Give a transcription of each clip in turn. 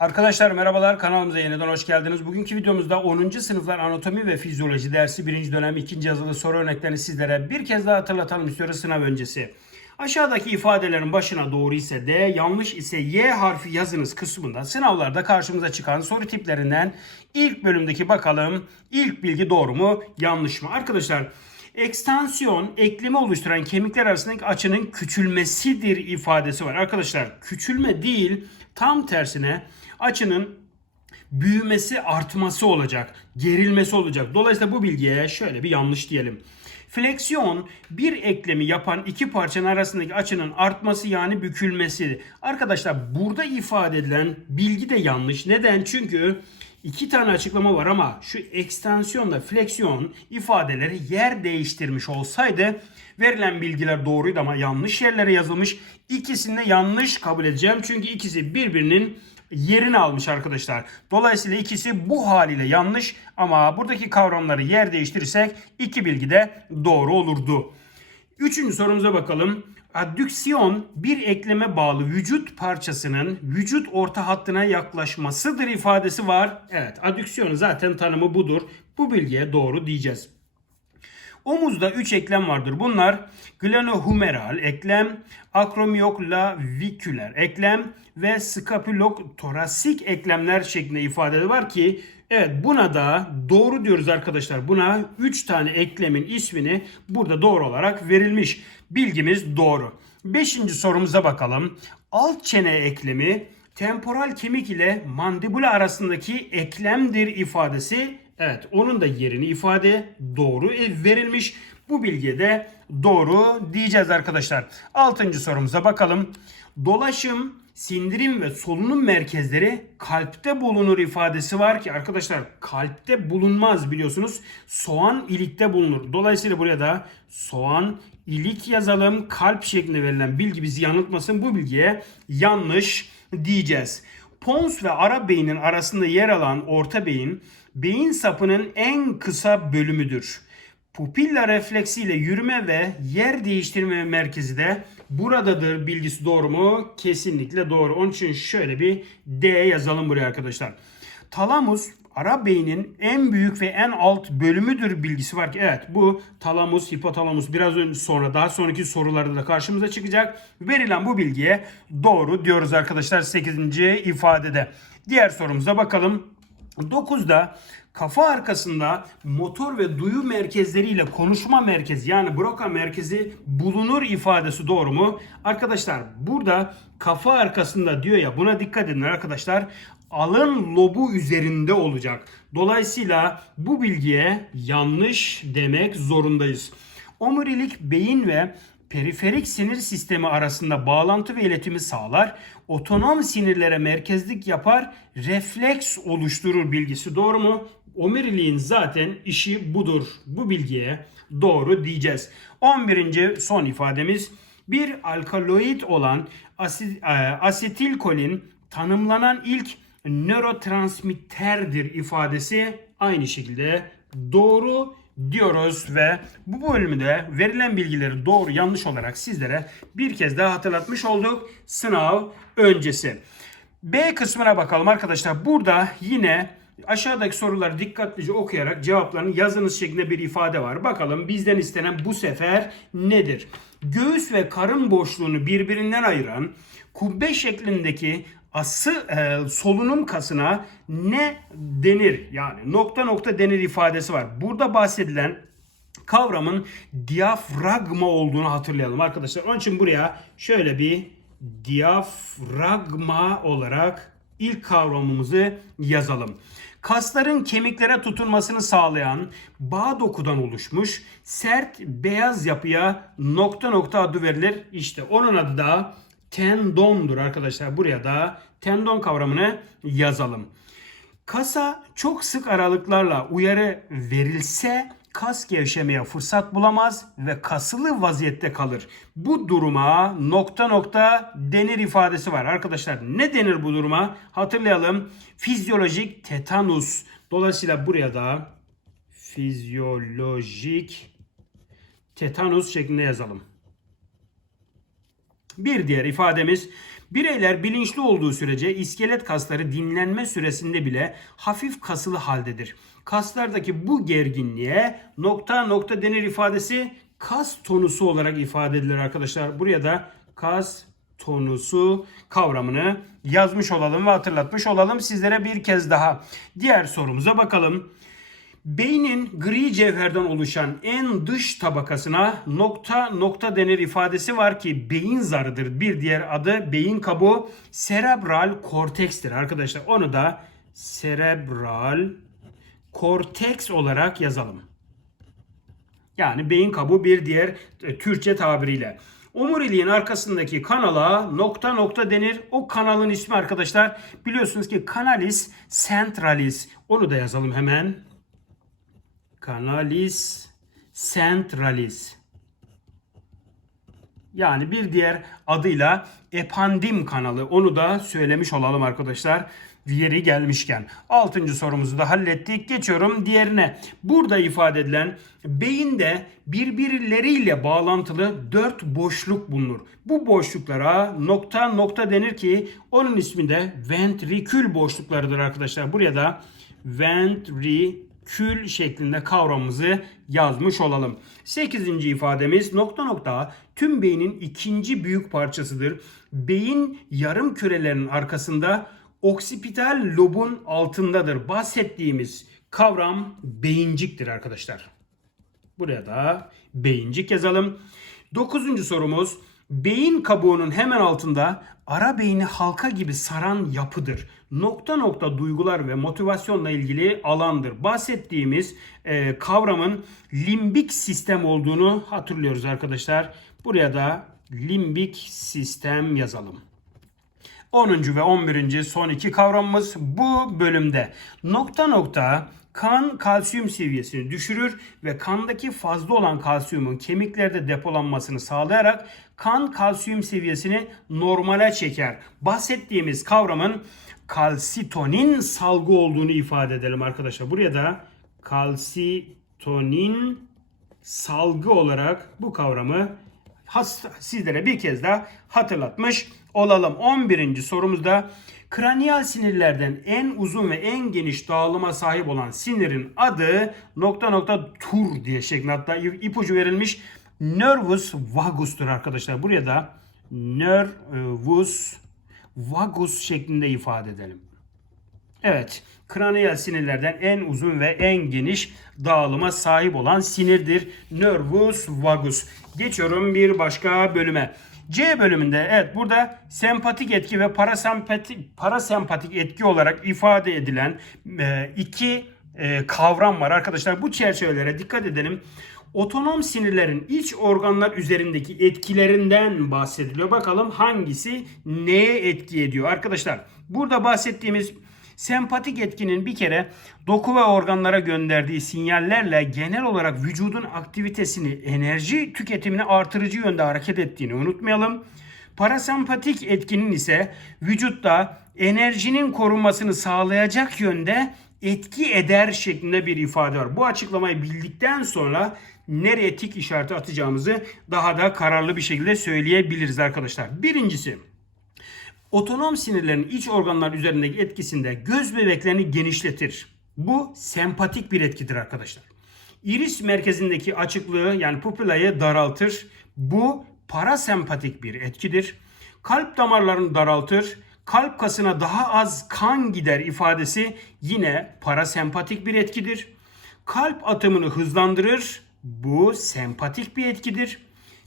Arkadaşlar merhabalar kanalımıza yeniden hoş geldiniz. Bugünkü videomuzda 10. sınıflar anatomi ve fizyoloji dersi 1. dönem 2. yazılı soru örneklerini sizlere bir kez daha hatırlatalım istiyoruz sınav öncesi. Aşağıdaki ifadelerin başına doğru ise D, yanlış ise Y harfi yazınız kısmında sınavlarda karşımıza çıkan soru tiplerinden ilk bölümdeki bakalım ilk bilgi doğru mu yanlış mı? Arkadaşlar ekstansiyon eklemi oluşturan kemikler arasındaki açının küçülmesidir ifadesi var. Arkadaşlar küçülme değil tam tersine açının büyümesi artması olacak. Gerilmesi olacak. Dolayısıyla bu bilgiye şöyle bir yanlış diyelim. Fleksiyon bir eklemi yapan iki parçanın arasındaki açının artması yani bükülmesi. Arkadaşlar burada ifade edilen bilgi de yanlış. Neden? Çünkü iki tane açıklama var ama şu ekstansiyonla fleksiyon ifadeleri yer değiştirmiş olsaydı verilen bilgiler doğruydu ama yanlış yerlere yazılmış. İkisini de yanlış kabul edeceğim. Çünkü ikisi birbirinin yerini almış arkadaşlar. Dolayısıyla ikisi bu haliyle yanlış ama buradaki kavramları yer değiştirirsek iki bilgi de doğru olurdu. Üçüncü sorumuza bakalım. Adüksiyon bir ekleme bağlı vücut parçasının vücut orta hattına yaklaşmasıdır ifadesi var. Evet adüksiyonun zaten tanımı budur. Bu bilgiye doğru diyeceğiz. Omuzda 3 eklem vardır. Bunlar glenohumeral eklem, akromiyoklaviküler eklem ve skapuloktorasik eklemler şeklinde ifade var ki evet buna da doğru diyoruz arkadaşlar. Buna 3 tane eklemin ismini burada doğru olarak verilmiş. Bilgimiz doğru. Beşinci sorumuza bakalım. Alt çene eklemi temporal kemik ile mandibula arasındaki eklemdir ifadesi Evet onun da yerini ifade doğru e, verilmiş. Bu bilgiye de doğru diyeceğiz arkadaşlar. Altıncı sorumuza bakalım. Dolaşım, sindirim ve solunum merkezleri kalpte bulunur ifadesi var ki arkadaşlar kalpte bulunmaz biliyorsunuz. Soğan ilikte bulunur. Dolayısıyla buraya da soğan ilik yazalım. Kalp şeklinde verilen bilgi bizi yanıltmasın. Bu bilgiye yanlış diyeceğiz. Pons ve ara beynin arasında yer alan orta beyin beyin sapının en kısa bölümüdür. Pupilla refleksiyle yürüme ve yer değiştirme merkezi de buradadır. Bilgisi doğru mu? Kesinlikle doğru. Onun için şöyle bir D yazalım buraya arkadaşlar. Talamus ara beynin en büyük ve en alt bölümüdür bilgisi var ki evet bu talamus, hipotalamus biraz önce sonra daha sonraki sorularda da karşımıza çıkacak. Verilen bu bilgiye doğru diyoruz arkadaşlar 8. ifadede. Diğer sorumuza bakalım. 9'da kafa arkasında motor ve duyu merkezleriyle konuşma merkezi yani Broca merkezi bulunur ifadesi doğru mu? Arkadaşlar burada kafa arkasında diyor ya buna dikkat edin arkadaşlar. Alın lobu üzerinde olacak. Dolayısıyla bu bilgiye yanlış demek zorundayız. Omurilik beyin ve periferik sinir sistemi arasında bağlantı ve iletimi sağlar. Otonom sinirlere merkezlik yapar, refleks oluşturur bilgisi doğru mu? Omuriliğin zaten işi budur. Bu bilgiye doğru diyeceğiz. 11. son ifademiz bir alkaloid olan asit, asetilkolin tanımlanan ilk nörotransmitterdir ifadesi aynı şekilde doğru diyoruz ve bu bölümde verilen bilgileri doğru yanlış olarak sizlere bir kez daha hatırlatmış olduk sınav öncesi. B kısmına bakalım arkadaşlar. Burada yine aşağıdaki soruları dikkatlice okuyarak cevaplarını yazınız şeklinde bir ifade var. Bakalım bizden istenen bu sefer nedir? Göğüs ve karın boşluğunu birbirinden ayıran kubbe şeklindeki ası e, solunum kasına ne denir? Yani nokta nokta denir ifadesi var. Burada bahsedilen kavramın diyafragma olduğunu hatırlayalım arkadaşlar. Onun için buraya şöyle bir diyafragma olarak ilk kavramımızı yazalım. Kasların kemiklere tutunmasını sağlayan bağ dokudan oluşmuş sert beyaz yapıya nokta nokta adı verilir. İşte onun adı da tendondur arkadaşlar. Buraya da tendon kavramını yazalım. Kasa çok sık aralıklarla uyarı verilse kas gevşemeye fırsat bulamaz ve kasılı vaziyette kalır. Bu duruma nokta nokta denir ifadesi var. Arkadaşlar ne denir bu duruma? Hatırlayalım. Fizyolojik tetanus. Dolayısıyla buraya da fizyolojik tetanus şeklinde yazalım. Bir diğer ifademiz bireyler bilinçli olduğu sürece iskelet kasları dinlenme süresinde bile hafif kasılı haldedir. Kaslardaki bu gerginliğe nokta nokta denir ifadesi kas tonusu olarak ifade edilir arkadaşlar. Buraya da kas tonusu kavramını yazmış olalım ve hatırlatmış olalım sizlere bir kez daha. Diğer sorumuza bakalım. Beynin gri cevherden oluşan en dış tabakasına nokta nokta denir ifadesi var ki beyin zarıdır. Bir diğer adı beyin kabuğu serebral kortekstir arkadaşlar. Onu da serebral korteks olarak yazalım. Yani beyin kabuğu bir diğer e, Türkçe tabiriyle. Omuriliğin arkasındaki kanala nokta nokta denir. O kanalın ismi arkadaşlar biliyorsunuz ki canalis centralis. Onu da yazalım hemen. Canalis centralis. Yani bir diğer adıyla epandim kanalı. Onu da söylemiş olalım arkadaşlar. Yeri gelmişken. Altıncı sorumuzu da hallettik. Geçiyorum diğerine. Burada ifade edilen beyinde birbirleriyle bağlantılı dört boşluk bulunur. Bu boşluklara nokta nokta denir ki onun ismi de ventrikül boşluklarıdır arkadaşlar. Buraya da ventrikül şeklinde kavramımızı yazmış olalım. Sekizinci ifademiz nokta nokta tüm beynin ikinci büyük parçasıdır. Beyin yarım kürelerinin arkasında oksipital lobun altındadır. Bahsettiğimiz kavram beyinciktir arkadaşlar. Buraya da beyincik yazalım. Dokuzuncu sorumuz beyin kabuğunun hemen altında ara beyni halka gibi saran yapıdır. Nokta nokta duygular ve motivasyonla ilgili alandır. Bahsettiğimiz e, kavramın limbik sistem olduğunu hatırlıyoruz arkadaşlar. Buraya da limbik sistem yazalım. 10. ve 11. son iki kavramımız bu bölümde. Nokta nokta kan kalsiyum seviyesini düşürür ve kandaki fazla olan kalsiyumun kemiklerde depolanmasını sağlayarak kan kalsiyum seviyesini normale çeker. Bahsettiğimiz kavramın kalsitonin salgı olduğunu ifade edelim arkadaşlar. Buraya da kalsitonin salgı olarak bu kavramı sizlere bir kez daha hatırlatmış olalım. 11. sorumuzda kraniyal sinirlerden en uzun ve en geniş dağılıma sahip olan sinirin adı nokta nokta tur diye şeklinde hatta ipucu verilmiş nervus vagus'tur arkadaşlar. Buraya da nervus vagus şeklinde ifade edelim. Evet, kraniyal sinirlerden en uzun ve en geniş dağılıma sahip olan sinirdir. Nervus vagus. Geçiyorum bir başka bölüme. C bölümünde evet burada sempatik etki ve parasempatik parasempatik etki olarak ifade edilen e, iki e, kavram var arkadaşlar. Bu çerçevelere dikkat edelim. Otonom sinirlerin iç organlar üzerindeki etkilerinden bahsediliyor. Bakalım hangisi neye etki ediyor arkadaşlar. Burada bahsettiğimiz Sempatik etkinin bir kere doku ve organlara gönderdiği sinyallerle genel olarak vücudun aktivitesini, enerji tüketimini artırıcı yönde hareket ettiğini unutmayalım. Parasempatik etkinin ise vücutta enerjinin korunmasını sağlayacak yönde etki eder şeklinde bir ifade var. Bu açıklamayı bildikten sonra nereye tik işareti atacağımızı daha da kararlı bir şekilde söyleyebiliriz arkadaşlar. Birincisi otonom sinirlerin iç organlar üzerindeki etkisinde göz bebeklerini genişletir. Bu sempatik bir etkidir arkadaşlar. İris merkezindeki açıklığı yani pupilayı daraltır. Bu parasempatik bir etkidir. Kalp damarlarını daraltır. Kalp kasına daha az kan gider ifadesi yine parasempatik bir etkidir. Kalp atımını hızlandırır. Bu sempatik bir etkidir.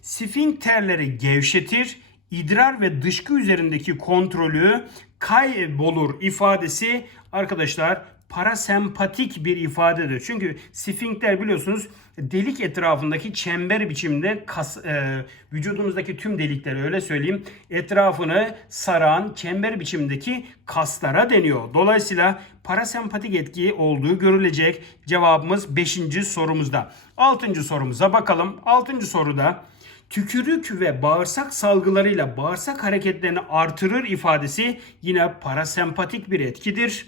Sfinkterleri gevşetir idrar ve dışkı üzerindeki kontrolü kaybolur ifadesi arkadaşlar parasempatik bir ifadedir. Çünkü sfinkter biliyorsunuz delik etrafındaki çember biçiminde kas, e, vücudumuzdaki tüm delikleri öyle söyleyeyim etrafını saran çember biçimindeki kaslara deniyor. Dolayısıyla parasempatik etki olduğu görülecek. Cevabımız 5. sorumuzda. 6. sorumuza bakalım. 6. soruda tükürük ve bağırsak salgılarıyla bağırsak hareketlerini artırır ifadesi yine parasempatik bir etkidir.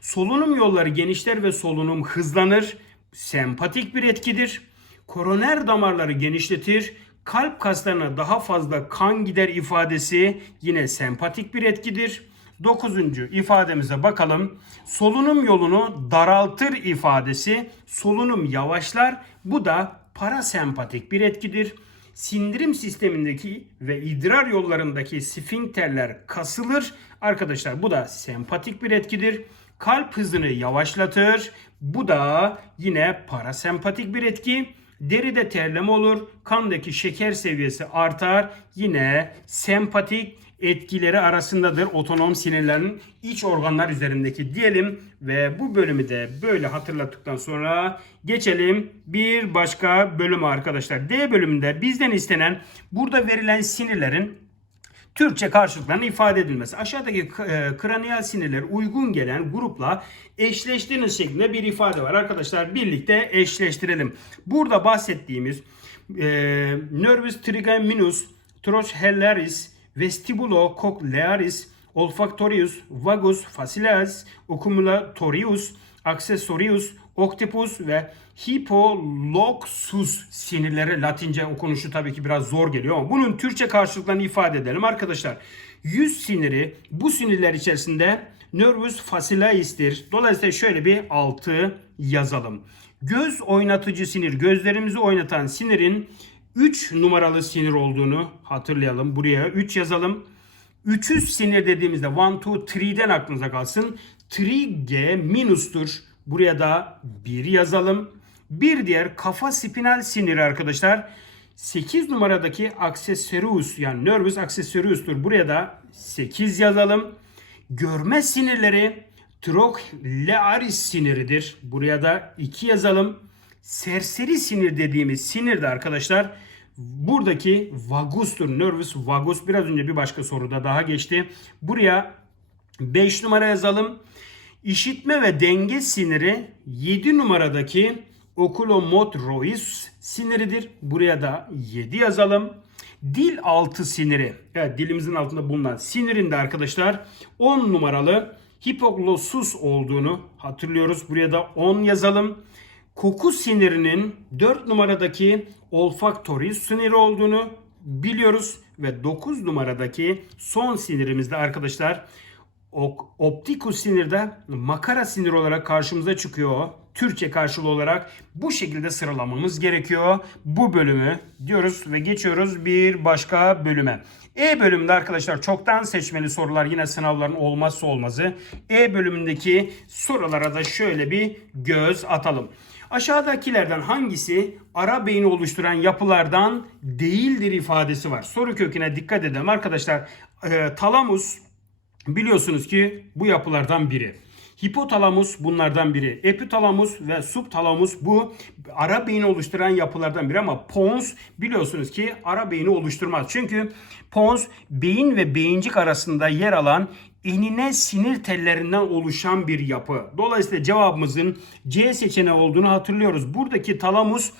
Solunum yolları genişler ve solunum hızlanır. Sempatik bir etkidir. Koroner damarları genişletir. Kalp kaslarına daha fazla kan gider ifadesi yine sempatik bir etkidir. Dokuzuncu ifademize bakalım. Solunum yolunu daraltır ifadesi solunum yavaşlar. Bu da parasempatik bir etkidir. Sindirim sistemindeki ve idrar yollarındaki sfinkterler kasılır. Arkadaşlar bu da sempatik bir etkidir. Kalp hızını yavaşlatır. Bu da yine parasempatik bir etki. Deride terleme olur. Kandaki şeker seviyesi artar. Yine sempatik etkileri arasındadır otonom sinirlerin iç organlar üzerindeki diyelim ve bu bölümü de böyle hatırlattıktan sonra geçelim bir başka bölüme arkadaşlar. D bölümünde bizden istenen burada verilen sinirlerin Türkçe karşılıklarının ifade edilmesi. Aşağıdaki e, kraniyal sinirler uygun gelen grupla eşleştiğiniz şeklinde bir ifade var. Arkadaşlar birlikte eşleştirelim. Burada bahsettiğimiz e, nervus trigeminus, trochlearis, vestibulocochlearis, olfactorius, vagus facialis, oculatoриus, accessorius, octopus ve hippoloxus sinirleri Latince okunuşu tabii ki biraz zor geliyor ama bunun Türkçe karşılıklarını ifade edelim arkadaşlar. Yüz siniri bu sinirler içerisinde nervus facialis'tir. Dolayısıyla şöyle bir altı yazalım. Göz oynatıcı sinir, gözlerimizi oynatan sinirin 3 numaralı sinir olduğunu hatırlayalım. Buraya 3 yazalım. 300 sinir dediğimizde 1, 2, 3'den aklınıza kalsın. Trigeminus'tur. Buraya da 1 yazalım. Bir diğer kafa spinal siniri arkadaşlar. 8 numaradaki accessorius yani nervus accessorius'tur. Buraya da 8 yazalım. Görme sinirleri trochlearis siniridir. Buraya da 2 yazalım. Serseri sinir dediğimiz sinir de arkadaşlar buradaki vagustur. Nervus vagus biraz önce bir başka soruda daha geçti. Buraya 5 numara yazalım. İşitme ve denge siniri 7 numaradaki oculomotoris siniridir. Buraya da 7 yazalım. Dil altı siniri, evet dilimizin altında bulunan sinirin de arkadaşlar 10 numaralı hipoglossus olduğunu hatırlıyoruz. Buraya da 10 yazalım. Koku sinirinin 4 numaradaki olfaktoris siniri olduğunu biliyoruz. Ve 9 numaradaki son sinirimizde arkadaşlar optikus sinirde makara sinir olarak karşımıza çıkıyor. Türkçe karşılığı olarak bu şekilde sıralamamız gerekiyor. Bu bölümü diyoruz ve geçiyoruz bir başka bölüme. E bölümünde arkadaşlar çoktan seçmeli sorular yine sınavların olmazsa olmazı. E bölümündeki sorulara da şöyle bir göz atalım. Aşağıdakilerden hangisi ara beyni oluşturan yapılardan değildir ifadesi var. Soru köküne dikkat edelim arkadaşlar. E, talamus biliyorsunuz ki bu yapılardan biri. Hipotalamus bunlardan biri. Epitalamus ve subtalamus bu ara beyni oluşturan yapılardan biri ama pons biliyorsunuz ki ara beyni oluşturmaz. Çünkü pons beyin ve beyincik arasında yer alan enine sinir tellerinden oluşan bir yapı. Dolayısıyla cevabımızın C seçeneği olduğunu hatırlıyoruz. Buradaki talamus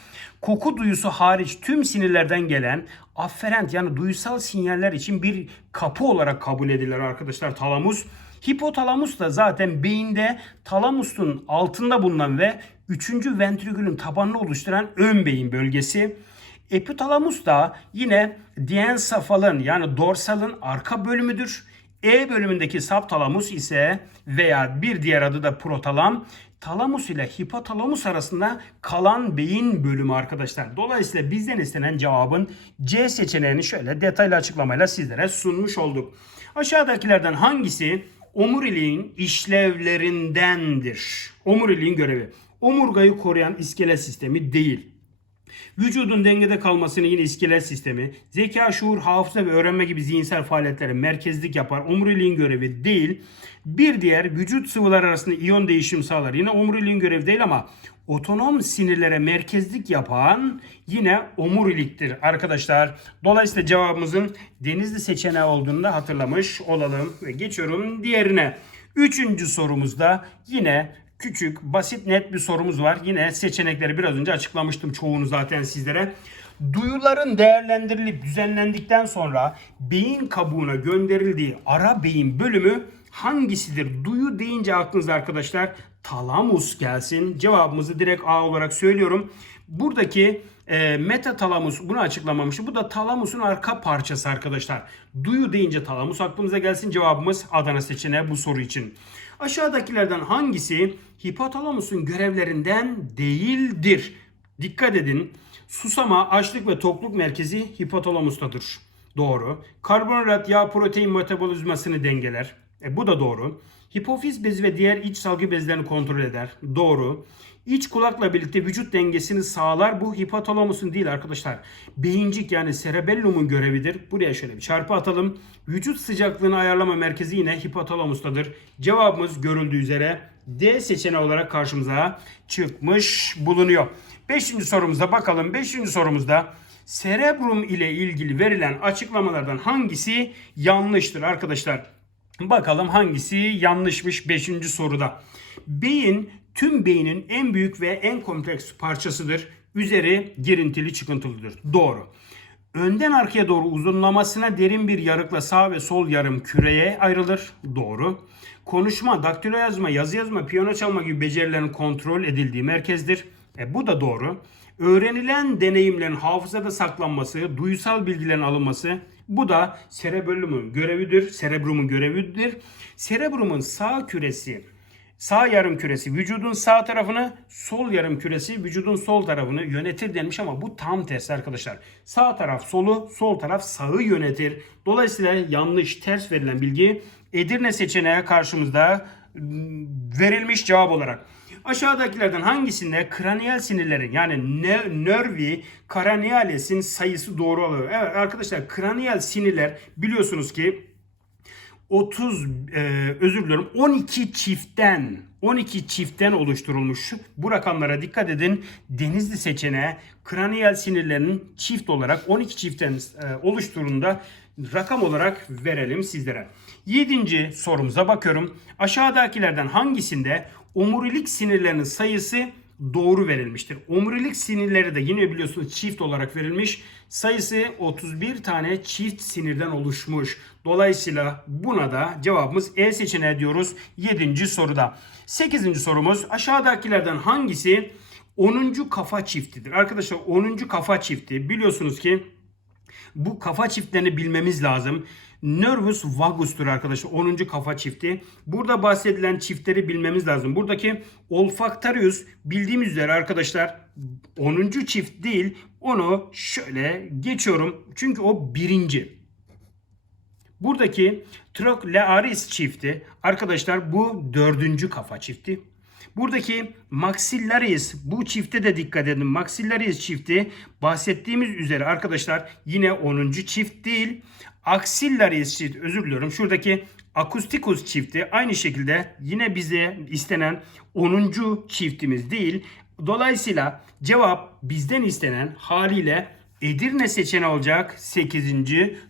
koku duyusu hariç tüm sinirlerden gelen afferent yani duysal sinyaller için bir kapı olarak kabul edilir arkadaşlar talamus. Hipotalamus da zaten beyinde talamusun altında bulunan ve 3. ventrikülün tabanını oluşturan ön beyin bölgesi. Epitalamus da yine diensafalın yani dorsalın arka bölümüdür. E bölümündeki subtalamus ise veya bir diğer adı da protalam talamus ile hipotalamus arasında kalan beyin bölümü arkadaşlar. Dolayısıyla bizden istenen cevabın C seçeneğini şöyle detaylı açıklamayla sizlere sunmuş olduk. Aşağıdakilerden hangisi omuriliğin işlevlerindendir? Omuriliğin görevi. Omurgayı koruyan iskelet sistemi değil. Vücudun dengede kalmasını yine iskelet sistemi, zeka, şuur, hafıza ve öğrenme gibi zihinsel faaliyetlere merkezlik yapar. Omuriliğin görevi değil. Bir diğer vücut sıvılar arasında iyon değişim sağlar. Yine omuriliğin görevi değil ama otonom sinirlere merkezlik yapan yine omuriliktir arkadaşlar. Dolayısıyla cevabımızın denizli seçeneği olduğunu da hatırlamış olalım. Ve geçiyorum diğerine. Üçüncü sorumuzda yine küçük, basit, net bir sorumuz var. Yine seçenekleri biraz önce açıklamıştım çoğunu zaten sizlere. Duyuların değerlendirilip düzenlendikten sonra beyin kabuğuna gönderildiği ara beyin bölümü hangisidir? Duyu deyince aklınıza arkadaşlar talamus gelsin. Cevabımızı direkt A olarak söylüyorum. Buradaki e, metatalamus bunu açıklamamıştı. Bu da talamusun arka parçası arkadaşlar. Duyu deyince talamus aklımıza gelsin. Cevabımız Adana seçeneği bu soru için. Aşağıdakilerden hangisi hipotalamusun görevlerinden değildir? Dikkat edin. Susama, açlık ve tokluk merkezi hipotalamustadır. Doğru. Karbonhidrat, yağ, protein metabolizmasını dengeler. E, bu da doğru. Hipofiz bezi ve diğer iç salgı bezlerini kontrol eder. Doğru. İç kulakla birlikte vücut dengesini sağlar. Bu hipotalamusun değil arkadaşlar. Beyincik yani cerebellumun görevidir. Buraya şöyle bir çarpı atalım. Vücut sıcaklığını ayarlama merkezi yine hipotalamustadır. Cevabımız görüldüğü üzere D seçeneği olarak karşımıza çıkmış bulunuyor. Beşinci sorumuza bakalım. Beşinci sorumuzda serebrum ile ilgili verilen açıklamalardan hangisi yanlıştır arkadaşlar? Bakalım hangisi yanlışmış 5. soruda. Beyin tüm beynin en büyük ve en kompleks parçasıdır. Üzeri girintili çıkıntılıdır. Doğru. Önden arkaya doğru uzunlamasına derin bir yarıkla sağ ve sol yarım küreye ayrılır. Doğru. Konuşma, daktilo yazma, yazı yazma, piyano çalma gibi becerilerin kontrol edildiği merkezdir. E, bu da doğru. Öğrenilen deneyimlerin hafızada saklanması, duysal bilgilerin alınması bu da cerebellumun görevidir. Cerebrumun görevidir. Cerebrumun sağ küresi Sağ yarım küresi vücudun sağ tarafını, sol yarım küresi vücudun sol tarafını yönetir denmiş ama bu tam tersi arkadaşlar. Sağ taraf solu, sol taraf sağı yönetir. Dolayısıyla yanlış, ters verilen bilgi Edirne seçeneği karşımızda ıı, verilmiş cevap olarak. Aşağıdakilerden hangisinde kraniyal sinirlerin yani ne, nervi cranialis'in sayısı doğru oluyor? Evet arkadaşlar kraniyal sinirler biliyorsunuz ki 30 e, özür diliyorum 12 çiftten 12 çiftten oluşturulmuş. Bu rakamlara dikkat edin. Denizli seçeneği kraniyal sinirlerin çift olarak 12 çiftten e, oluşturduğunda rakam olarak verelim sizlere. 7. sorumuza bakıyorum. Aşağıdakilerden hangisinde omurilik sinirlerinin sayısı doğru verilmiştir. Omurilik sinirleri de yine biliyorsunuz çift olarak verilmiş. Sayısı 31 tane çift sinirden oluşmuş. Dolayısıyla buna da cevabımız E seçeneği diyoruz 7. soruda. 8. sorumuz aşağıdakilerden hangisi 10. kafa çiftidir? Arkadaşlar 10. kafa çifti biliyorsunuz ki bu kafa çiftlerini bilmemiz lazım. Nervus vagus'tur arkadaşlar 10. kafa çifti. Burada bahsedilen çiftleri bilmemiz lazım. Buradaki olfactorius bildiğimiz üzere arkadaşlar 10. çift değil. Onu şöyle geçiyorum. Çünkü o birinci. Buradaki trochlearis çifti arkadaşlar bu dördüncü kafa çifti. Buradaki maxillaris bu çifte de dikkat edin. Maxillaris çifti bahsettiğimiz üzere arkadaşlar yine 10. çift değil. Axillaris çift özür diliyorum. Şuradaki Acousticus çifti aynı şekilde yine bize istenen 10. çiftimiz değil. Dolayısıyla cevap bizden istenen haliyle Edirne seçeneği olacak 8.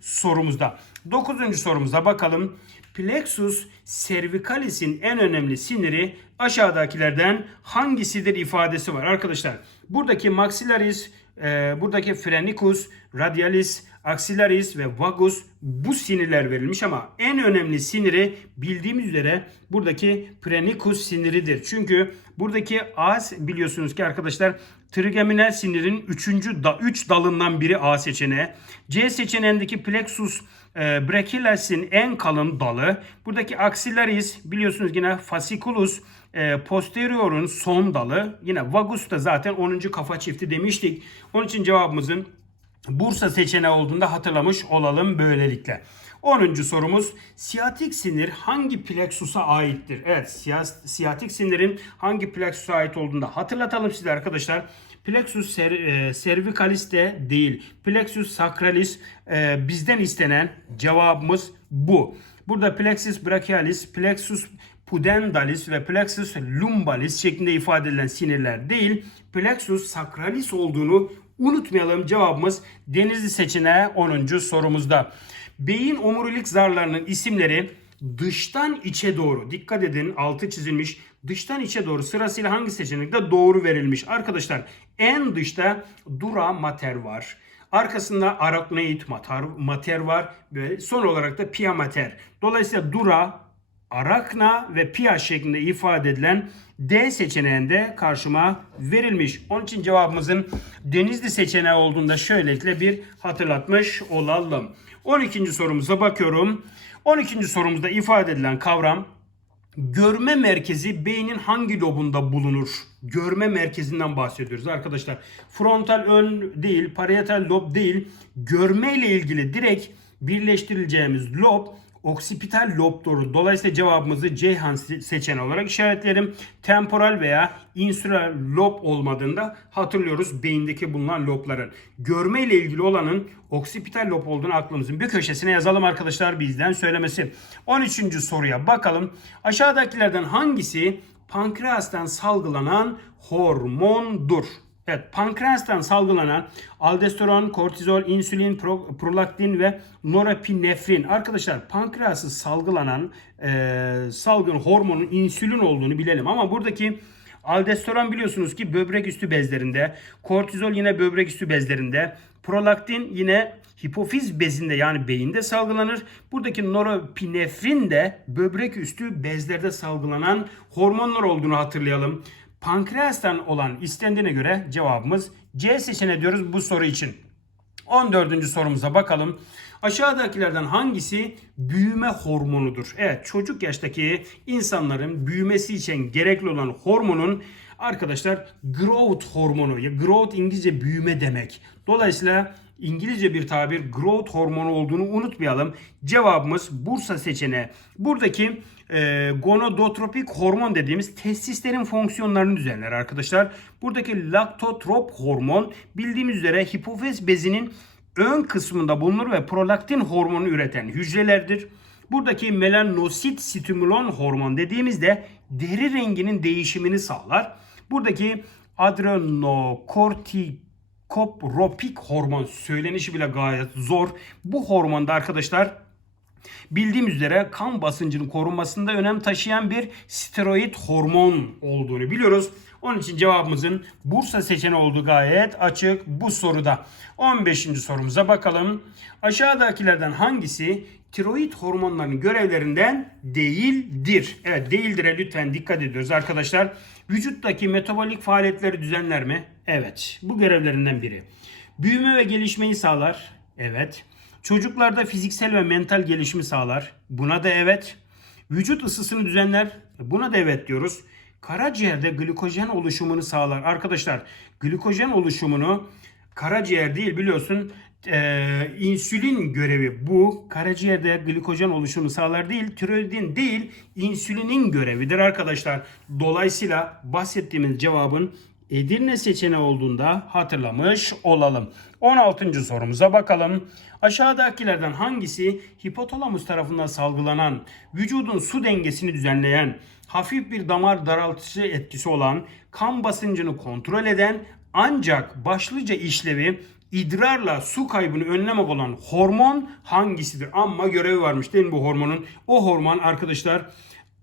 sorumuzda. 9. sorumuza bakalım. Plexus cervicalis'in en önemli siniri aşağıdakilerden hangisidir ifadesi var arkadaşlar. Buradaki maxillaris, e, buradaki phrenicus, radialis, axillaris ve vagus bu sinirler verilmiş ama en önemli siniri bildiğimiz üzere buradaki phrenicus siniridir. Çünkü buradaki A biliyorsunuz ki arkadaşlar trigeminal sinirin 3. da 3 dalından biri A seçeneği. C seçeneğindeki plexus e, brachialis'in en kalın dalı. Buradaki axillaris biliyorsunuz yine fasciculus e, posterior'un son dalı. Yine vagus da zaten 10. kafa çifti demiştik. Onun için cevabımızın Bursa seçeneği olduğunda hatırlamış olalım böylelikle. 10. sorumuz siyatik sinir hangi plexusa aittir? Evet siyatik sinirin hangi plexusa ait olduğunda hatırlatalım size arkadaşlar. Plexus cer e, cervicalis de değil. Plexus sacralis e, bizden istenen cevabımız bu. Burada plexus brachialis, plexus pudendalis ve plexus lumbalis şeklinde ifade edilen sinirler değil, plexus sacralis olduğunu unutmayalım. Cevabımız Denizli seçeneği 10. sorumuzda. Beyin omurilik zarlarının isimleri dıştan içe doğru. Dikkat edin altı çizilmiş. Dıştan içe doğru sırasıyla hangi seçenekte doğru verilmiş? Arkadaşlar en dışta dura mater var. Arkasında arachnoid mater, mater var ve son olarak da pia mater. Dolayısıyla dura arakna ve pH şeklinde ifade edilen D seçeneğinde karşıma verilmiş. Onun için cevabımızın denizli seçeneği olduğunda şöylelikle bir hatırlatmış olalım. 12. sorumuza bakıyorum. 12. sorumuzda ifade edilen kavram Görme merkezi beynin hangi lobunda bulunur? Görme merkezinden bahsediyoruz arkadaşlar. Frontal ön değil, parietal lob değil. Görme ile ilgili direkt birleştirileceğimiz lob oksipital lobdur. Dolayısıyla cevabımızı Ceyhan seçeneği olarak işaretlerim. Temporal veya insular lob olmadığında hatırlıyoruz beyindeki bulunan lobların. Görme ile ilgili olanın oksipital lob olduğunu aklımızın bir köşesine yazalım arkadaşlar bizden söylemesi. 13. soruya bakalım. Aşağıdakilerden hangisi pankreastan salgılanan hormondur? Evet, pankreastan salgılanan aldosteron, kortizol, insülin, pro, prolaktin ve norepinefrin. Arkadaşlar pankreası salgılanan e, salgın hormonun insülin olduğunu bilelim. Ama buradaki aldosteron biliyorsunuz ki böbrek üstü bezlerinde, kortizol yine böbrek üstü bezlerinde, prolaktin yine hipofiz bezinde yani beyinde salgılanır. Buradaki norepinefrin de böbrek üstü bezlerde salgılanan hormonlar olduğunu hatırlayalım. Pankreastan olan istendiğine göre cevabımız C seçeneği diyoruz bu soru için. 14. sorumuza bakalım. Aşağıdakilerden hangisi büyüme hormonudur? Evet çocuk yaştaki insanların büyümesi için gerekli olan hormonun arkadaşlar growth hormonu. Ya growth İngilizce büyüme demek. Dolayısıyla İngilizce bir tabir growth hormonu olduğunu unutmayalım. Cevabımız Bursa seçeneği. Buradaki e, gonadotropik hormon dediğimiz testislerin fonksiyonlarını düzenler arkadaşlar. Buradaki laktotrop hormon bildiğimiz üzere hipofiz bezinin ön kısmında bulunur ve prolaktin hormonu üreten hücrelerdir. Buradaki melanosit stimulon hormon dediğimizde deri renginin değişimini sağlar. Buradaki adrenokortikopropik hormon söylenişi bile gayet zor. Bu hormonda arkadaşlar bildiğimiz üzere kan basıncının korunmasında önem taşıyan bir steroid hormon olduğunu biliyoruz. Onun için cevabımızın Bursa seçeneği olduğu gayet açık bu soruda. 15. sorumuza bakalım. Aşağıdakilerden hangisi tiroid hormonlarının görevlerinden değildir? Evet değildir'e lütfen dikkat ediyoruz arkadaşlar. Vücuttaki metabolik faaliyetleri düzenler mi? Evet. Bu görevlerinden biri. Büyüme ve gelişmeyi sağlar. Evet. Çocuklarda fiziksel ve mental gelişimi sağlar. Buna da evet. Vücut ısısını düzenler. Buna da evet diyoruz. Karaciğerde glikojen oluşumunu sağlar. Arkadaşlar glikojen oluşumunu karaciğer değil biliyorsun e, insülin görevi bu. Karaciğerde glikojen oluşumu sağlar değil, tiroidin değil, insülinin görevidir arkadaşlar. Dolayısıyla bahsettiğimiz cevabın Edirne seçeneği olduğunda hatırlamış olalım. 16. sorumuza bakalım. Aşağıdakilerden hangisi hipotalamus tarafından salgılanan, vücudun su dengesini düzenleyen, hafif bir damar daraltıcı etkisi olan, kan basıncını kontrol eden ancak başlıca işlevi idrarla su kaybını önlemek olan hormon hangisidir? Amma görevi varmış değil mi bu hormonun? O hormon arkadaşlar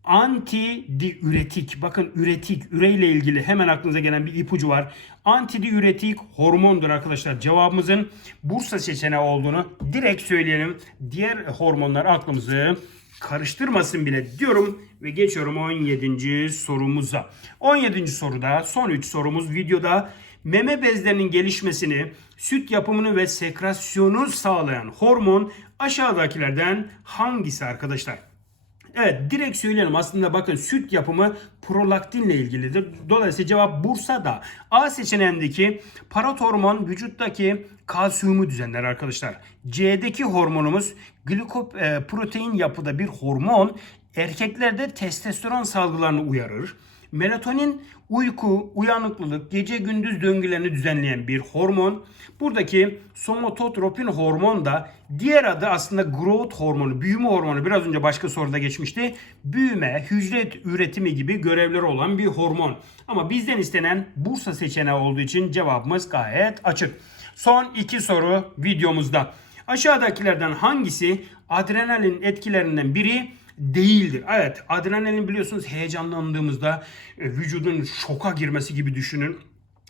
antidiüretik. Bakın üretik, üreyle ilgili hemen aklınıza gelen bir ipucu var. Antidiüretik hormondur arkadaşlar. Cevabımızın Bursa seçeneği olduğunu direkt söyleyelim. Diğer hormonlar aklımızı karıştırmasın bile diyorum ve geçiyorum 17. sorumuza. 17. soruda son 3 sorumuz videoda meme bezlerinin gelişmesini, süt yapımını ve sekrasyonu sağlayan hormon aşağıdakilerden hangisi arkadaşlar? Evet direkt söyleyelim aslında bakın süt yapımı prolaktinle ilgilidir. Dolayısıyla cevap Bursa'da. A seçeneğindeki parot hormon vücuttaki kalsiyumu düzenler arkadaşlar. C'deki hormonumuz glikoprotein yapıda bir hormon. Erkeklerde testosteron salgılarını uyarır. Melatonin uyku, uyanıklılık, gece gündüz döngülerini düzenleyen bir hormon. Buradaki somatotropin hormon da diğer adı aslında growth hormonu, büyüme hormonu. Biraz önce başka soruda geçmişti. Büyüme, hücre üretimi gibi görevleri olan bir hormon. Ama bizden istenen Bursa seçeneği olduğu için cevabımız gayet açık. Son iki soru videomuzda. Aşağıdakilerden hangisi adrenalin etkilerinden biri değildir. Evet adrenalin biliyorsunuz heyecanlandığımızda e, vücudun şoka girmesi gibi düşünün.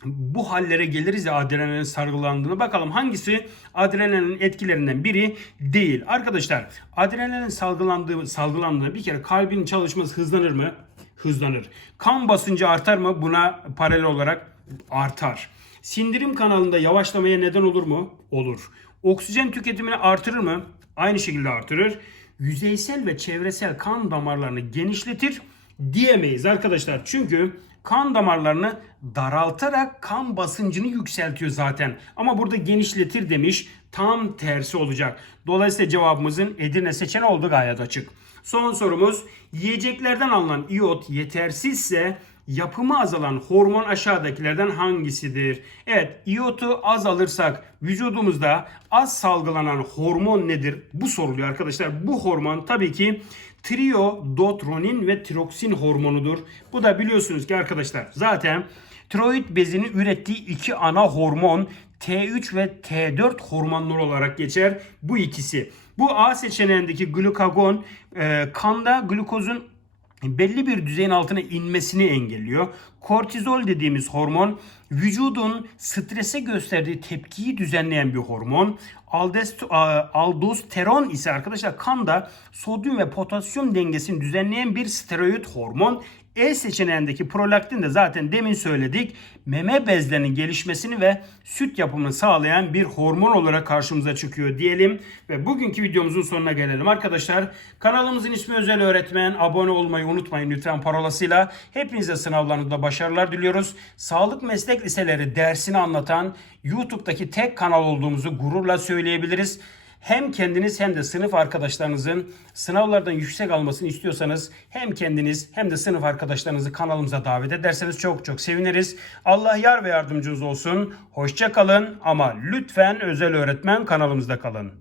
bu hallere geliriz ya adrenalin salgılandığını. Bakalım hangisi adrenalin etkilerinden biri değil. Arkadaşlar adrenalin salgılandığı, salgılandığında bir kere kalbin çalışması hızlanır mı? Hızlanır. Kan basıncı artar mı? Buna paralel olarak artar. Sindirim kanalında yavaşlamaya neden olur mu? Olur. Oksijen tüketimini artırır mı? Aynı şekilde artırır. Yüzeysel ve çevresel kan damarlarını genişletir diyemeyiz arkadaşlar. Çünkü kan damarlarını daraltarak kan basıncını yükseltiyor zaten. Ama burada genişletir demiş. Tam tersi olacak. Dolayısıyla cevabımızın Edirne seçeneği oldu gayet açık. Son sorumuz yiyeceklerden alınan iot yetersizse yapımı azalan hormon aşağıdakilerden hangisidir? Evet, iyotu az alırsak vücudumuzda az salgılanan hormon nedir? Bu soruluyor arkadaşlar. Bu hormon tabii ki triodotronin ve tiroksin hormonudur. Bu da biliyorsunuz ki arkadaşlar zaten tiroid bezini ürettiği iki ana hormon T3 ve T4 hormonlar olarak geçer bu ikisi. Bu A seçeneğindeki glukagon e, kanda glukozun belli bir düzeyin altına inmesini engelliyor. Kortizol dediğimiz hormon vücudun strese gösterdiği tepkiyi düzenleyen bir hormon. Aldosteron ise arkadaşlar kanda sodyum ve potasyum dengesini düzenleyen bir steroid hormon. E seçeneğindeki prolaktin de zaten demin söyledik. Meme bezlerinin gelişmesini ve süt yapımını sağlayan bir hormon olarak karşımıza çıkıyor diyelim. Ve bugünkü videomuzun sonuna gelelim arkadaşlar. Kanalımızın ismi Özel Öğretmen. Abone olmayı unutmayın lütfen parolasıyla. Hepinize sınavlarınızda başarılar diliyoruz. Sağlık meslek liseleri dersini anlatan YouTube'daki tek kanal olduğumuzu gururla söyleyebiliriz hem kendiniz hem de sınıf arkadaşlarınızın sınavlardan yüksek almasını istiyorsanız hem kendiniz hem de sınıf arkadaşlarınızı kanalımıza davet ederseniz çok çok seviniriz. Allah yar ve yardımcınız olsun. Hoşça kalın ama lütfen özel öğretmen kanalımızda kalın.